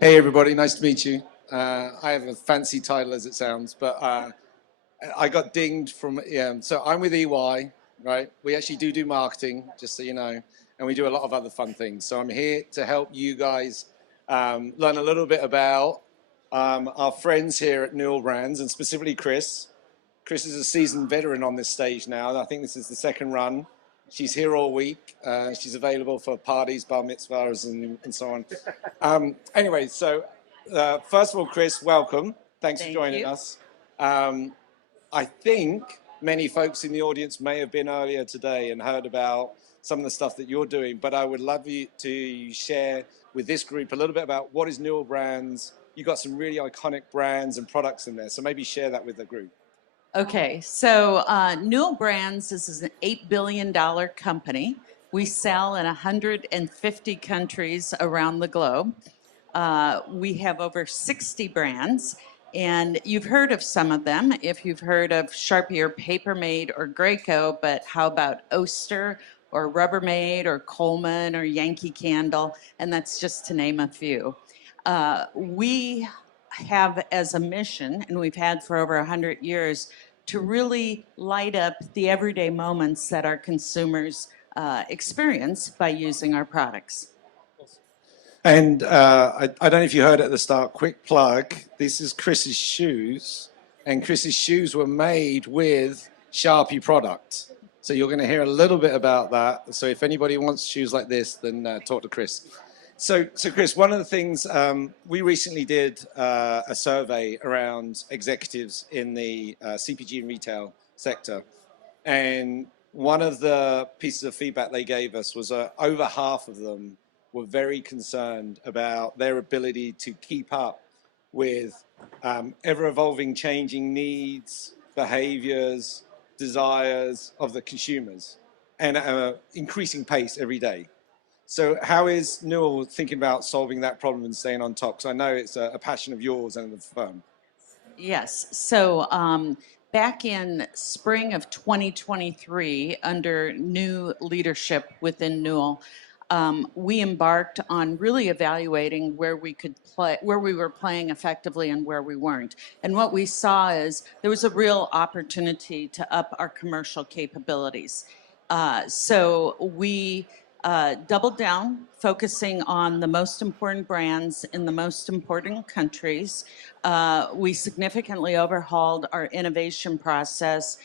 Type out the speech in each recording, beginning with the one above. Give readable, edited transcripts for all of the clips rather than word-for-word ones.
Hey everybody, nice to meet you. I have a fancy title as it sounds, but I got dinged from, so I'm with EY, right? We actually do marketing, just so you know, and we do a lot of other fun things. So I'm here to help you guys learn a little bit about our friends here at Newell Brands, and specifically Kris. Kris is a seasoned veteran on this stage now. I think this is the second run. She's here all week. She's available for parties, bar mitzvahs, and so on. Anyway, so first of all, Kris, welcome. Thanks for joining us. I think many folks in the audience may have been earlier today and heard about some of the stuff that you're doing, but I would love you to share with this group a little bit about what is Newell Brands. You've got some really iconic brands and products in there, so maybe share that with the group. Okay, so Newell Brands is an $8 billion company. We sell in 150 countries around the globe. We have over 60 brands, and you've heard of some of them. If you've heard of Sharpie or Papermate or Graco, but how about Oster or Rubbermaid or Coleman or Yankee Candle? And that's just to name a few. We have as a mission, and we've had for over 100 years, to really light up the everyday moments that our consumers experience by using our products. And I don't know if you heard at the start, quick plug, this is Kris's shoes, and Kris's shoes were made with Sharpie product. So you're going to hear a little bit about that. So if anybody wants shoes like this, then talk to Kris. So Kris, one of the things, we recently did a survey around executives in the CPG and retail sector. And one of the pieces of feedback they gave us was over half of them were very concerned about their ability to keep up with ever-evolving, changing needs, behaviors, desires of the consumers, and increasing pace every day. So how is Newell thinking about solving that problem and staying on top? Because I know it's a passion of yours and the firm. Yes. So back in spring of 2023, under new leadership within Newell, we embarked on really evaluating where we could play, where we were playing effectively and where we weren't. And what we saw is there was a real opportunity to up our commercial capabilities. So we doubled down, focusing on the most important brands in the most important countries. We significantly overhauled our innovation process,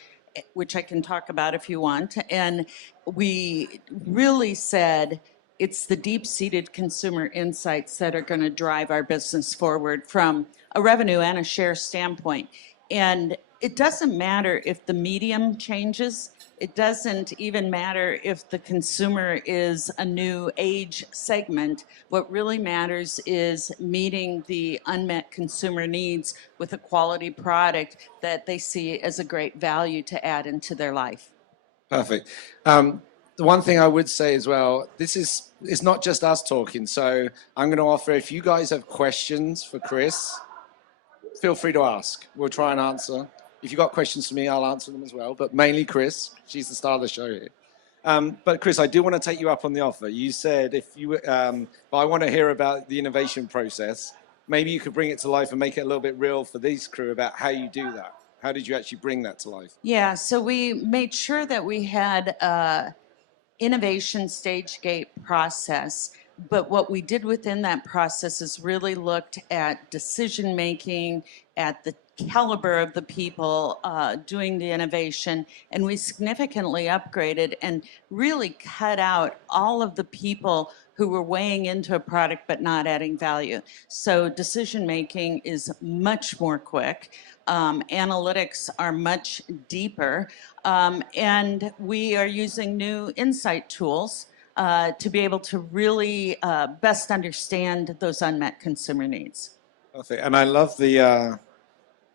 which I can talk about if you want. And we really said it's the deep-seated consumer insights that are going to drive our business forward from a revenue and a share standpoint. And it doesn't matter if the medium changes. It doesn't even matter if the consumer is a new age segment. What really matters is meeting the unmet consumer needs with a quality product that they see as a great value to add into their life. Perfect. The one thing I would say as well, it's not just us talking. So I'm going to offer, if you guys have questions for Kris, feel free to ask. We'll try and answer. If you've got questions for me, I'll answer them as well, but mainly Kris. She's the star of the show here. But Kris, I do want to take you up on the offer. You said but I want to hear about the innovation process. Maybe you could bring it to life and make it a little bit real for this crew about how you do that. How did you actually bring that to life? Yeah, so we made sure that we had an innovation stage gate process. But what we did within that process is really looked at decision making, at the caliber of the people doing the innovation, and we significantly upgraded and really cut out all of the people who were weighing into a product but not adding value. So decision making is much more quick. Analytics are much deeper, and we are using new insight tools to be able to really best understand those unmet consumer needs. Perfect. And I love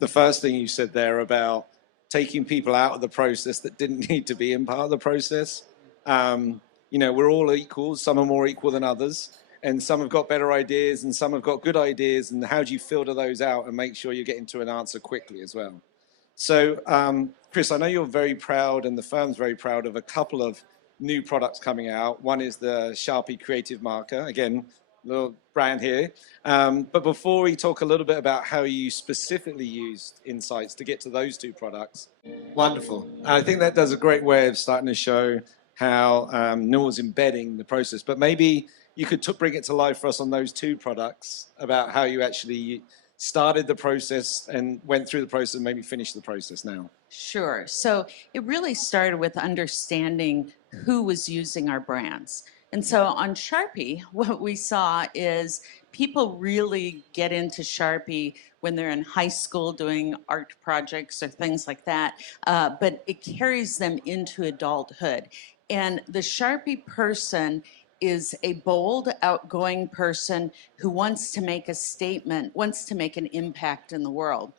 the first thing you said there about taking people out of the process that didn't need to be in part of the process. We're all equal. Some are more equal than others. And some have got better ideas and some have got good ideas. And how do you filter those out and make sure you're getting to an answer quickly as well? So, Kris, I know you're very proud and the firm's very proud of a couple of new products coming out. One is the Sharpie Creative Marker. Again, little brand here. But before we talk a little bit about how you specifically used insights to get to those two products, wonderful. I think that does a great way of starting to show how Newell's embedding the process. But maybe you could bring it to life for us on those two products about how you actually started the process and went through the process and maybe finished the process now. Sure. So it really started with understanding who was using our brands. And so on Sharpie, what we saw is people really get into Sharpie when they're in high school doing art projects or things like that, but it carries them into adulthood. And the Sharpie person is a bold, outgoing person who wants to make a statement, wants to make an impact in the world.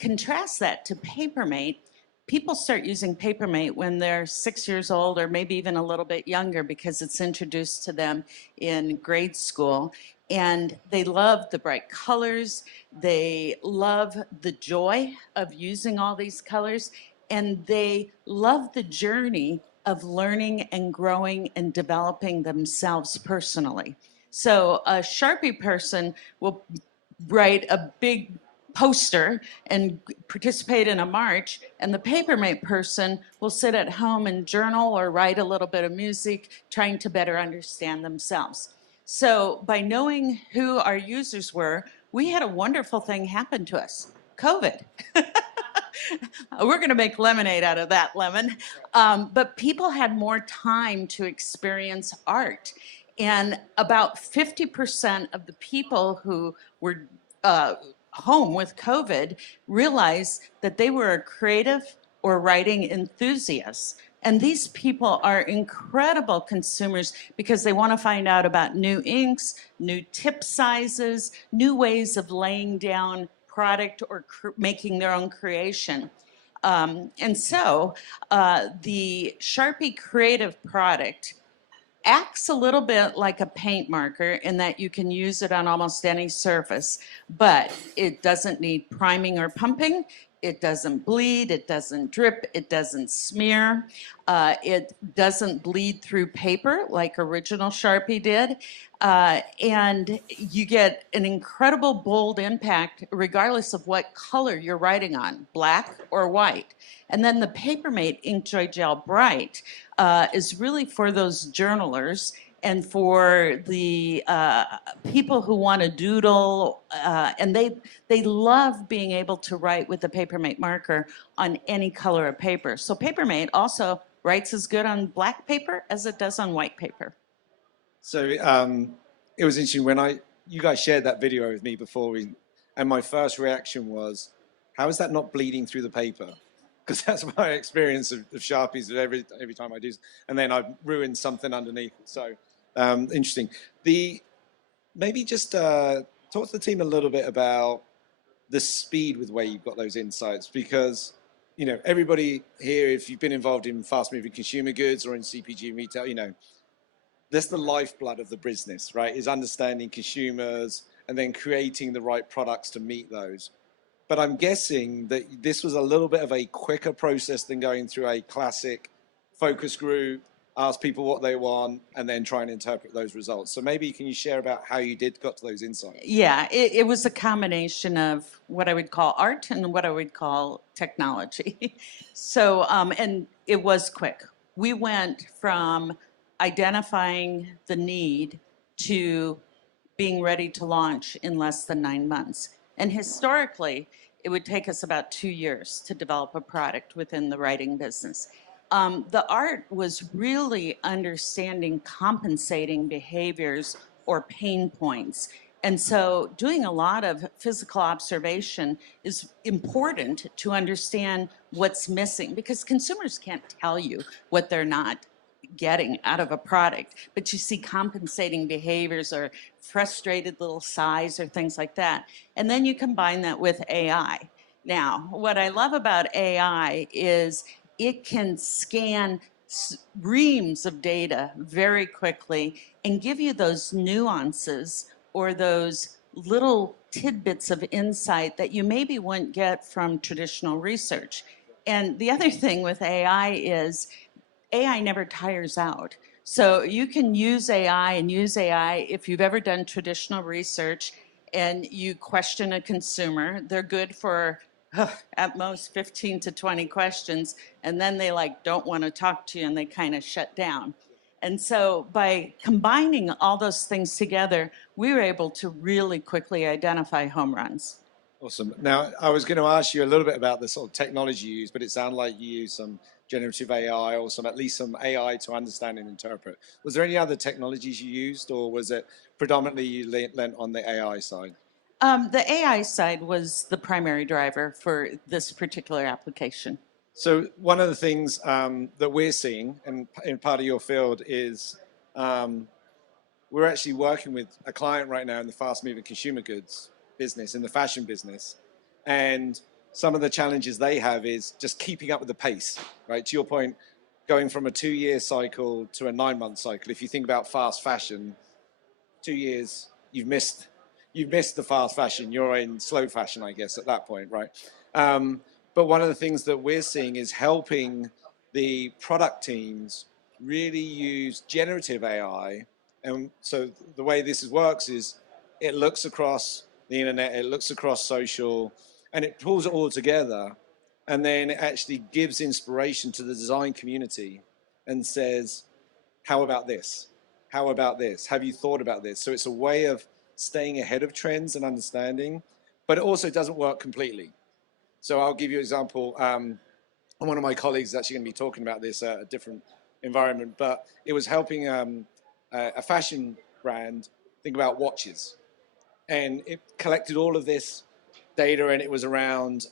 Contrast that to Papermate. People start using Papermate when they're 6 years old or maybe even a little bit younger because it's introduced to them in grade school. And they love the bright colors. They love the joy of using all these colors. And they love the journey of learning and growing and developing themselves personally. So a Sharpie person will write a big poster and participate in a march, and the Papermate person will sit at home and journal or write a little bit of music, trying to better understand themselves. So by knowing who our users were, we had a wonderful thing happen to us: COVID. We're going to make lemonade out of that lemon. But people had more time to experience art. And about 50% of the people who were home with COVID realized that they were a creative or writing enthusiast. And these people are incredible consumers because they want to find out about new inks, new tip sizes, new ways of laying down product or making their own creation. And so the Sharpie Creative product acts a little bit like a paint marker in that you can use it on almost any surface, but it doesn't need priming or pumping. It doesn't bleed, it doesn't drip, it doesn't smear. It doesn't bleed through paper like original Sharpie did. And you get an incredible bold impact regardless of what color you're writing on, black or white. And then the Papermate Inkjoy Gel Bright is really for those journalers and for the people who want to doodle, and they love being able to write with the Papermate marker on any color of paper. So Papermate also writes as good on black paper as it does on white paper. So it was interesting when you guys shared that video with me before and my first reaction was, how is that not bleeding through the paper? Because that's my experience of Sharpies every time I do, and then I've ruined something underneath. So interesting. Maybe just talk to the team a little bit about the speed with where you've got those insights, because everybody here, if you've been involved in fast-moving consumer goods or in CPG retail, that's the lifeblood of the business, right? Is understanding consumers and then creating the right products to meet those. But I'm guessing that this was a little bit of a quicker process than going through a classic focus group, ask people what they want, and then try and interpret those results. So maybe can you share about how you got to those insights? Yeah, it was a combination of what I would call art and what I would call technology. So, and it was quick. We went from identifying the need to being ready to launch in less than 9 months. And historically, it would take us about 2 years to develop a product within the writing business. The art was really understanding compensating behaviors or pain points. And so doing a lot of physical observation is important to understand what's missing, because consumers can't tell you what they're not getting out of a product, but you see compensating behaviors or frustrated little sighs or things like that. And then you combine that with AI. Now, what I love about AI is it can scan reams of data very quickly and give you those nuances or those little tidbits of insight that you maybe wouldn't get from traditional research. And the other thing with AI is AI never tires out. So you can use AI and use AI if you've ever done traditional research and you question a consumer. They're good for at most 15 to 20 questions, and then they don't want to talk to you and they kind of shut down. And so by combining all those things together, we were able to really quickly identify home runs. Awesome. Now, I was going to ask you a little bit about the sort of technology you use, but it sounded like you use some generative AI or at least some AI to understand and interpret. Was there any other technologies you used, or was it predominantly you lent on the AI side? The AI side was the primary driver for this particular application. So one of the things that we're seeing, and in part of your field, is we're actually working with a client right now in the fast-moving consumer goods business, in the fashion business, and some of the challenges they have is just keeping up with the pace, right? To your point, going from a 2-year cycle to a 9-month cycle. If you think about fast fashion, 2 years, you've missed the fast fashion. You're in slow fashion, I guess, at that point, right? But one of the things that we're seeing is helping the product teams really use generative AI. And so the way this works is it looks across the internet, it looks across social, and it pulls it all together. And then it actually gives inspiration to the design community and says, how about this? How about this? Have you thought about this? So it's a way of staying ahead of trends and understanding, but it also doesn't work completely. So I'll give you an example. One of my colleagues is actually going to be talking about this at a different environment, but it was helping a fashion brand think about watches. And it collected all of this data, and it was around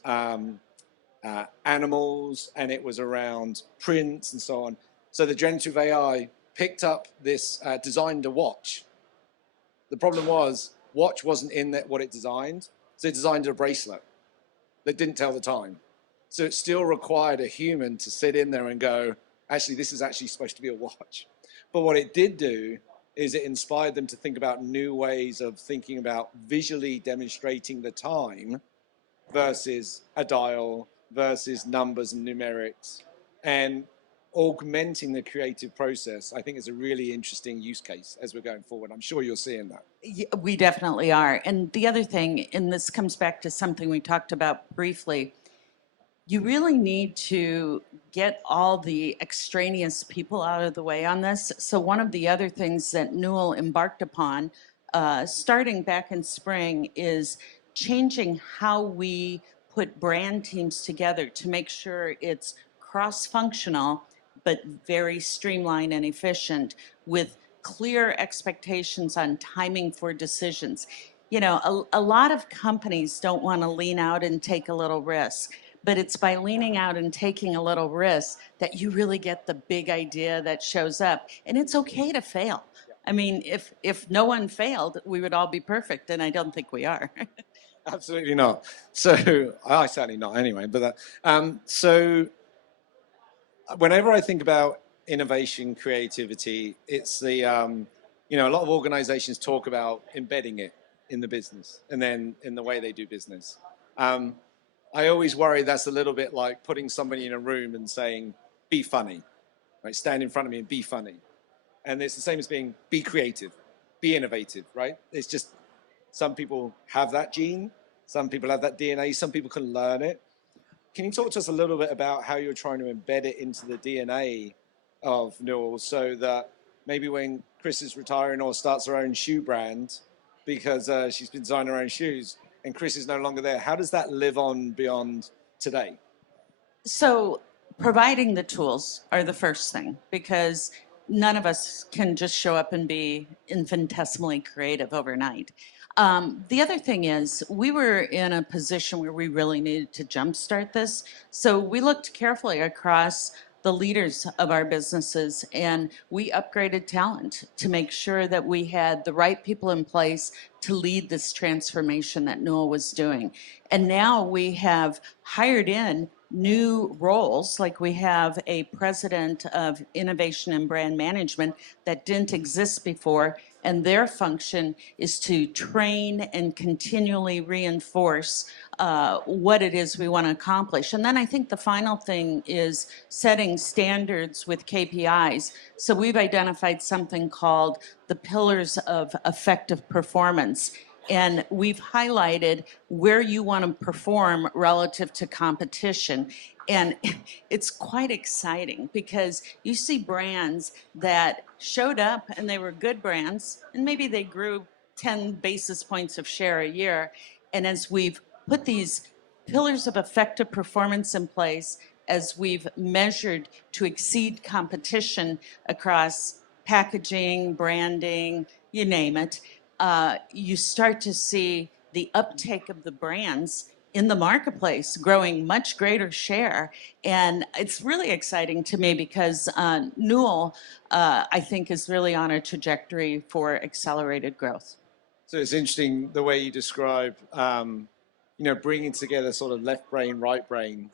animals, and it was around prints and so on. So the generative AI picked up this, designed a watch. The problem was, watch wasn't in what it designed, so it designed a bracelet that didn't tell the time. So it still required a human to sit in there and go, actually, this is actually supposed to be a watch. But what it did do is it inspired them to think about new ways of thinking about visually demonstrating the time versus a dial, versus numbers and numerics, and augmenting the creative process. I think is a really interesting use case as we're going forward. I'm sure you're seeing that. Yeah, we definitely are. And the other thing, and this comes back to something we talked about briefly, you really need to get all the extraneous people out of the way on this. So one of the other things that Newell embarked upon, starting back in spring, is changing how we put brand teams together to make sure it's cross-functional, but very streamlined and efficient, with clear expectations on timing for decisions. You know, a lot of companies don't want to lean out and take a little risk, but it's by leaning out and taking a little risk that you really get the big idea that shows up. And it's okay to fail. I mean, if no one failed, we would all be perfect, and I don't think we are. Absolutely not. So I certainly not anyway. But so whenever I think about innovation, creativity, it's the you know, a lot of organizations talk about embedding it in the business and then in the way they do business. I always worry that's a little bit like putting somebody in a room and saying, be funny, right? Stand in front of me and be funny. And it's the same as being, be creative, be innovative, right? It's just, some people have that gene, some people have that DNA, some people can learn it. Can you talk to us a little bit about how you're trying to embed it into the DNA of Newell so that maybe when Kris is retiring or starts her own shoe brand, because she's been designing her own shoes, and Kris is no longer there, how does that live on beyond today? So providing the tools are the first thing, because none of us can just show up and be infinitesimally creative overnight. The other thing is, we were in a position where we really needed to jumpstart this. So we looked carefully across the leaders of our businesses, and we upgraded talent to make sure that we had the right people in place to lead this transformation that Newell was doing. And now we have hired in new roles, like we have a president of innovation and brand management that didn't exist before, and their function is to train and continually reinforce what it is we want to accomplish. And then I think the final thing is setting standards with KPIs. So we've identified something called the pillars of effective performance. And we've highlighted where you want to perform relative to competition. And it's quite exciting because you see brands that showed up and they were good brands, and maybe they grew 10 basis points of share a year. And as we've put these pillars of effective performance in place, as we've measured to exceed competition across packaging, branding, you name it, you start to see the uptake of the brands in the marketplace growing much greater share. And it's really exciting to me because Newell, I think, is really on a trajectory for accelerated growth. So it's interesting the way you describe, bringing together sort of left brain, right brain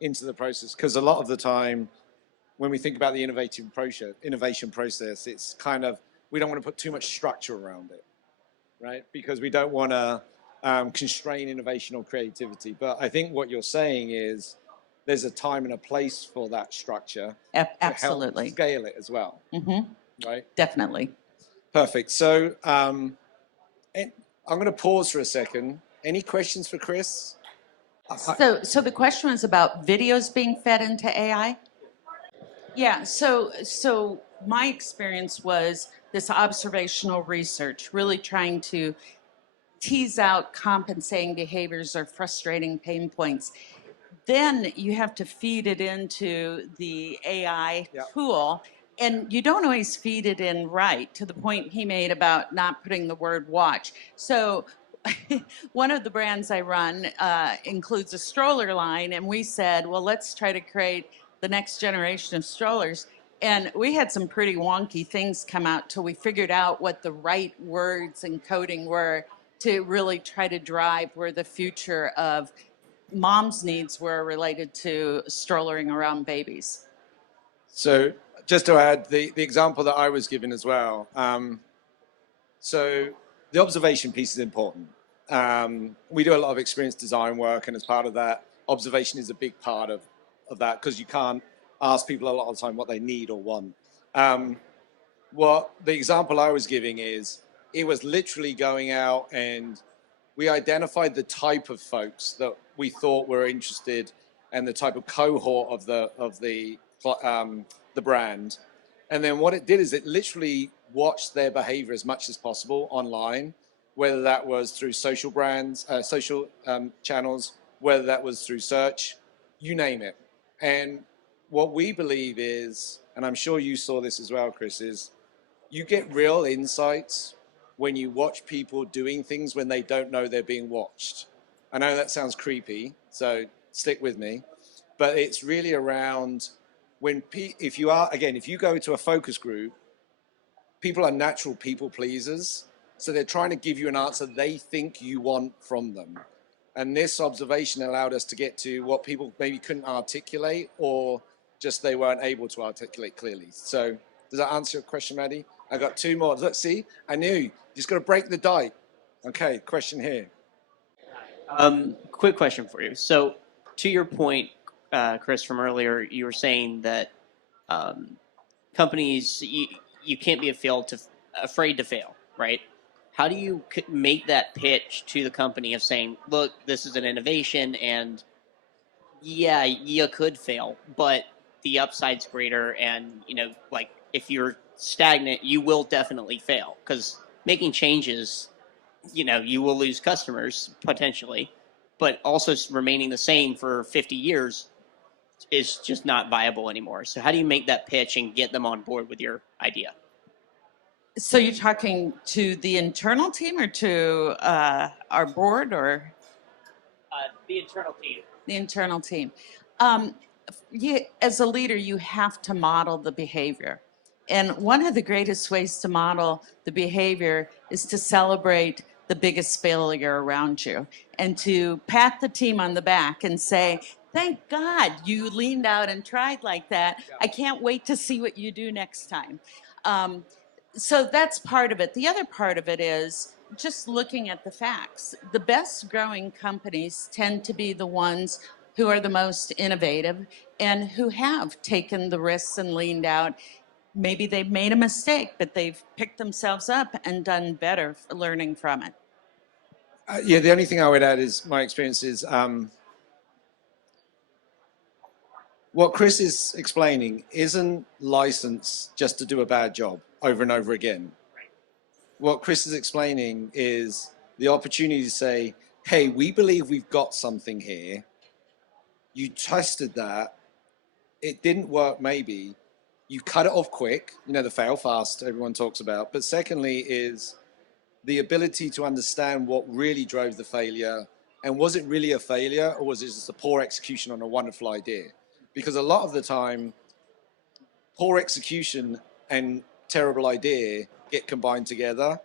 into the process. Because a lot of the time, when we think about the innovation process, it's kind of, we don't want to put too much structure around it, right? Because we don't want to constrain innovation or creativity. But I think what you're saying is there's a time and a place for that structure. Absolutely. To help scale it as well. Mm-hmm. Right? Definitely. Perfect. So I'm going to pause for a second. Any questions for Kris? So the question was about videos being fed into AI? Yeah, so my experience was this observational research, really trying to tease out compensating behaviors or frustrating pain points. Then you have to feed it into the AI tool, and you don't always feed it in right, to the point he made about not putting the word watch. So one of the brands I run includes a stroller line, and we said, well, let's try to create the next generation of strollers. And we had some pretty wonky things come out till we figured out what the right words and coding were to really try to drive where the future of mom's needs were related to strollering around babies. So just to add, the example that I was given as well. So the observation piece is important. We do a lot of experience design work, and as part of that, observation is a big part of that, because you can't ask people a lot of the time what they need or want. What the example I was giving is, it was literally going out and we identified the type of folks that we thought were interested and the type of cohort of the brand. And then what it did is it literally watched their behavior as much as possible online, whether that was through social channels, whether that was through search, you name it. And what we believe is, and I'm sure you saw this as well, Kris, is you get real insights when you watch people doing things when they don't know they're being watched. I know that sounds creepy, so stick with me. But it's really around if you go to a focus group, people are natural people pleasers. So they're trying to give you an answer they think you want from them. And this observation allowed us to get to what people maybe couldn't articulate, or just they weren't able to articulate clearly. So does that answer your question, Maddie? I got two more. Look, see, I knew. You just got to break the die. Okay, question here. Quick question for you. So to your point, Kris, from earlier, you were saying that companies, you can't be afraid to fail, right? How do you make that pitch to the company of saying, look, this is an innovation, and yeah, you could fail, but the upside's greater, and like if you're stagnant, you will definitely fail, because making changes, you will lose customers potentially, but also remaining the same for 50 years is just not viable anymore. So how do you make that pitch and get them on board with your idea? So you're talking to the internal team or to our board, or? The internal team. The internal team. As a leader, you have to model the behavior. And one of the greatest ways to model the behavior is to celebrate the biggest failure around you and to pat the team on the back and say, thank God you leaned out and tried like that. I can't wait to see what you do next time. So that's part of it. The other part of it is just looking at the facts. The best growing companies tend to be the ones who are the most innovative and who have taken the risks and leaned out. Maybe they've made a mistake, but they've picked themselves up and done better for learning from it. Yeah, the only thing I would add is my experience is what Kris is explaining isn't license just to do a bad job over and over again. What Kris is explaining is the opportunity to say, hey, we believe we've got something here. You tested that. It didn't work, maybe. You cut it off quick, the fail fast everyone talks about. But secondly is the ability to understand what really drove the failure. And was it really a failure, or was it just a poor execution on a wonderful idea? Because a lot of the time, poor execution and terrible idea get combined together.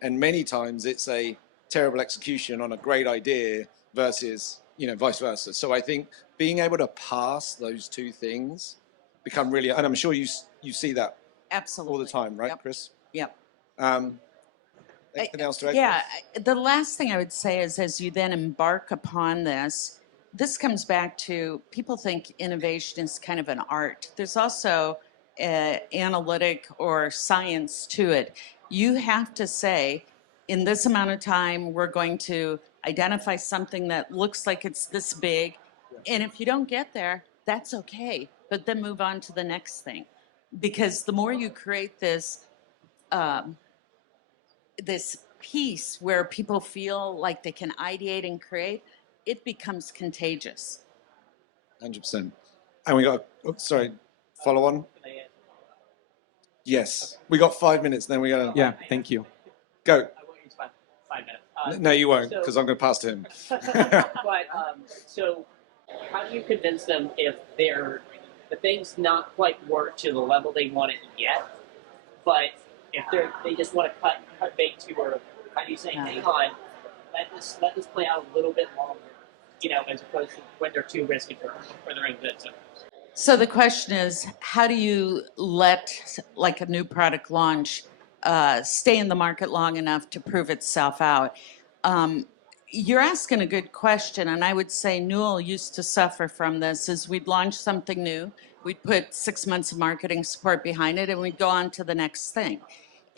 And many times it's a terrible execution on a great idea versus, vice versa. So I think being able to pass those two things become really, and I'm sure you see that Absolutely. all the time, right, Yep. Kris? Yep. Anything else to add? Yeah, the last thing I would say is as you then embark upon this comes back to people think innovation is kind of an art. There's also analytic or science to it. You have to say, in this amount of time, we're going to identify something that looks like it's this big. And if you don't get there, that's okay. But then move on to the next thing. Because the more you create this piece where people feel like they can ideate and create, it becomes contagious. 100%. And we got, follow on? Yes. We got 5 minutes, then we got to... Yeah, thank you. Go. I won't use 5 minutes. No, you won't, because I'm going to pass to him. But so, how do you convince them if the thing's not quite worked to the level they want it yet, but if they just want to cut bait to, or how do you say, hang on, let this play out a little bit longer, as opposed to when they're too risky for their own good. So the question is, how do you let like a new product launch stay in the market long enough to prove itself out? You're asking a good question, and I would say Newell used to suffer from this. Is we'd launch something new, we'd put 6 months of marketing support behind it, and we'd go on to the next thing.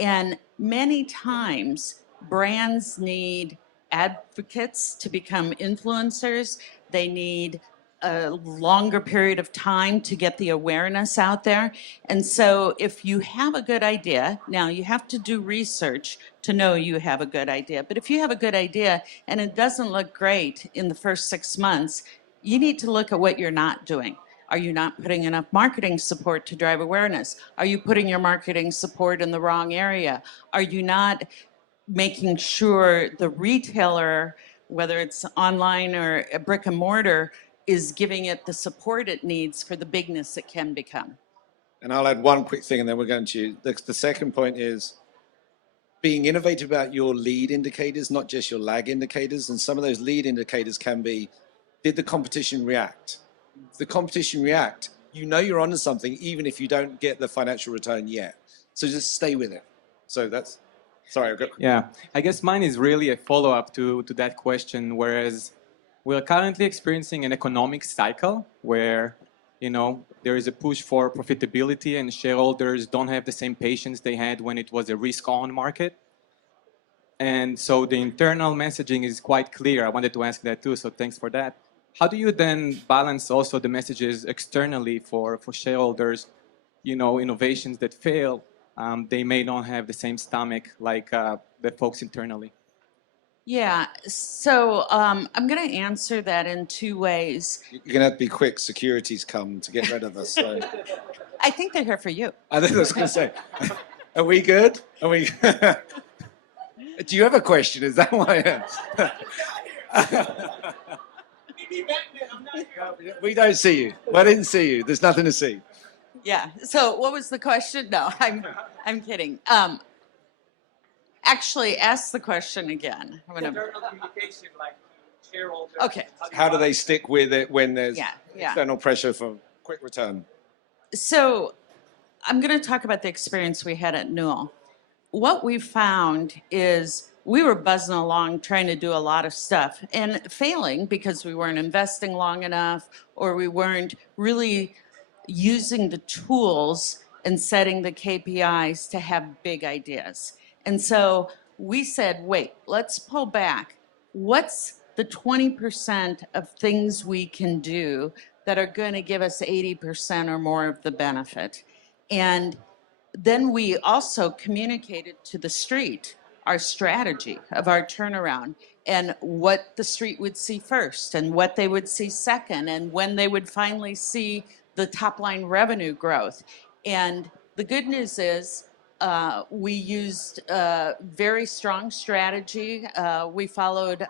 And many times, brands need advocates to become influencers. They need a longer period of time to get the awareness out there. And so if you have a good idea, now you have to do research to know you have a good idea. But if you have a good idea and it doesn't look great in the first 6 months, you need to look at what you're not doing. Are you not putting enough marketing support to drive awareness? Are you putting your marketing support in the wrong area? Are you not making sure the retailer, whether it's online or a brick and mortar, is giving it the support it needs for the bigness it can become? And I'll add one quick thing, and then we're going to... The second point is being innovative about your lead indicators, not just your lag indicators. And some of those lead indicators can be, did the competition react? If the competition react, you're onto something, even if you don't get the financial return yet. So just stay with it. So that's... Sorry, I've got... Yeah, I guess mine is really a follow-up to that question, whereas we're currently experiencing an economic cycle where, there is a push for profitability and shareholders don't have the same patience they had when it was a risk-on market. And so the internal messaging is quite clear. I wanted to ask that too, so thanks for that. How do you then balance also the messages externally for shareholders, innovations that fail, they may not have the same stomach like the folks internally? Yeah, so I'm going to answer that in two ways. You're going to have to be quick. Security's come to get rid of us. So. I think they're here for you. I think I was going to say, are we good? Are we? Do you have a question? Is that why? We don't see you. I didn't see you. There's nothing to see. Yeah. So what was the question? No, I'm kidding. Actually, ask the question again. Internal communication, like shareholders. Okay. How do they stick with it when there's Yeah. external pressure for quick return? So I'm going to talk about the experience we had at Newell. what we found is we were buzzing along trying to do a lot of stuff and failing because we weren't investing long enough or we weren't really using the tools and setting the KPIs to have big ideas. And so we said, wait, let's pull back. What's the 20% of things we can do that are going to give us 80% or more of the benefit? And then we also communicated to the street our strategy of our turnaround and what the street would see first and what they would see second and when they would finally see the top line revenue growth. And the good news is we used a very strong strategy. We followed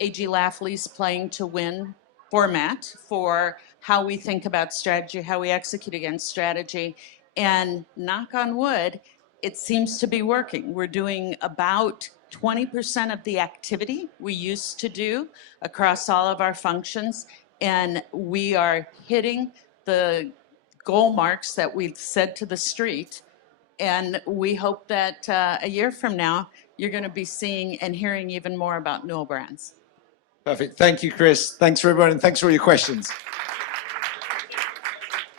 A.G. Lafley's Playing to Win format for how we think about strategy, how we execute against strategy. And knock on wood, it seems to be working. We're doing about 20% of the activity we used to do across all of our functions. And we are hitting the goal marks that we've said to the street. And we hope that a year from now, you're going to be seeing and hearing even more about Newell Brands. Perfect. Thank you, Kris. Thanks for everyone, and thanks for all your questions.